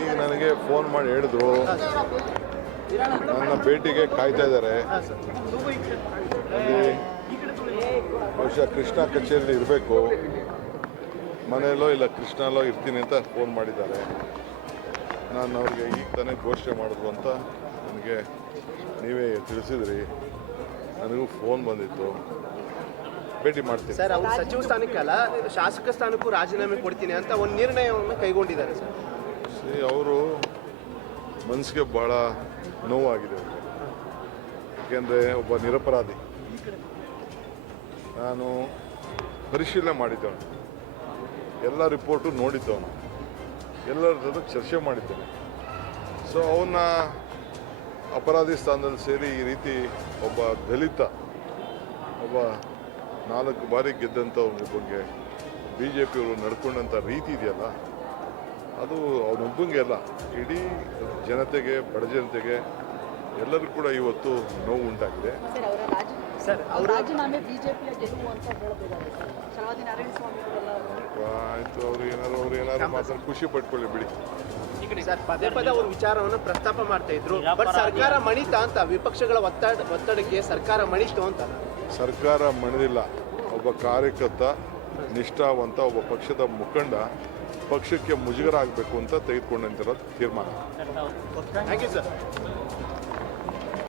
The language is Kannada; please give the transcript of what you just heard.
ಈಗ ನನಗೆ ಫೋನ್ ಮಾಡಿ ಹೇಳಿದ್ರು ನನ್ನ ಭೇಟಿಗೆ ಕಾಯ್ತಾ ಇದ್ದಾರೆ. ಅಲ್ಲಿ ಬಹುಶಃ ಕೃಷ್ಣ ಕಚೇರಿಯಲ್ಲಿ ಇರಬೇಕು, ಮನೆಯಲ್ಲೋ ಇಲ್ಲ ಕೃಷ್ಣಲ್ಲೋ ಇರ್ತೀನಿ ಅಂತ ಫೋನ್ ಮಾಡಿದ್ದಾರೆ. ನಾನು ಅವ್ರಿಗೆ ಈಗ ತಾನೇ ಘೋಷಣೆ ಮಾಡಿದ್ರು ಅಂತ ನನಗೆ ನೀವೇ ತಿಳಿಸಿದ್ರಿ. ನನಗೂ ಫೋನ್ ಬಂದಿತ್ತು, ಭೇಟಿ ಮಾಡ್ತೀನಿ. ಸರ್, ಅವರು ಸಚಿವ ಸ್ಥಾನಕ್ಕಲ್ಲ ಶಾಸಕ ಸ್ಥಾನಕ್ಕೂ ರಾಜೀನಾಮೆ ಕೊಡ್ತೀನಿ ಅಂತ ಒಂದು ನಿರ್ಣಯವನ್ನು ಕೈಗೊಂಡಿದ್ದಾರೆ ಸರ್. ಅವರು ಮನಸ್ಸಿಗೆ ಭಾಳ ನೋವಾಗಿದೆ. ಯಾಕೆಂದರೆ ಒಬ್ಬ ನಿರಪರಾಧಿ. ನಾನು ಪರಿಶೀಲನೆ ಮಾಡಿದ್ದವನು, ಎಲ್ಲ ರಿಪೋರ್ಟು ನೋಡಿದ್ದವನು, ಎಲ್ಲರ ಜೊತೆ ಚರ್ಚೆ ಮಾಡಿದ್ದೇನೆ. ಸೊ ಅವನ್ನ ಅಪರಾಧಿ ಸ್ಥಾನದಲ್ಲಿ ಸೇರಿ ಈ ರೀತಿ ಒಬ್ಬ ದಲಿತ, ಒಬ್ಬ 4 ಬಾರಿ ಗೆದ್ದಂಥವ್ರ ಬಗ್ಗೆ BJPಯವರು ನಡ್ಕೊಂಡಂಥ ರೀತಿ ಇದೆಯಲ್ಲ, ಅದು ಅವನೊಬ್ಬಂಗೆ ಅಲ್ಲ, ಇಡೀ ಜನತೆಗೆ, ಬಡ ಜನತೆಗೆ ಎಲ್ಲರಿಗೂ ಕೂಡ ಇವತ್ತು ನೋವು ಉಂಟಾಗಿದೆ. ರಾಜೀನಾಮೆ ಬಿಜೆಪಿಯ ಗೆಲುವು ಅಂತ ಹೇಳಬೇಕಾದ್ರೆ ಛಲವಾದಿ ನಾರಾಯಣ ಸ್ವಾಮಿ ಆಯಿತು, ಅವ್ರು ಏನಾದ್ರು ಮಾತಾಡಿ ಖುಷಿ ಪಡ್ಕೊಳ್ಳಿ ಬಿಡಿ. ಸರ್, ಪದೇ ಪದೇ ಅವ್ರ ವಿಚಾರವನ್ನು ಪ್ರಸ್ತಾಪ ಮಾಡ್ತಾ ಇದ್ರು. ಬಟ್ ಸರ್ಕಾರ ಮಣಿತ ಅಂತ, ವಿಪಕ್ಷಗಳ ಒತ್ತಡಕ್ಕೆ ಸರ್ಕಾರ ಮಣಿತು ಅಂತ. ಸರ್ಕಾರ ಮಣಿದಿಲ್ಲ. ಒಬ್ಬ ಕಾರ್ಯಕರ್ತ, ನಿಷ್ಠಾವಂತ, ಒಬ್ಬ ಪಕ್ಷದ ಮುಖಂಡ ಪಕ್ಷಕ್ಕೆ ಮುಜುಗರ ಆಗಬೇಕು ಅಂತ ತೆಗೆದುಕೊಂಡಂತಿರೋ ತೀರ್ಮಾನ. Thank you sir.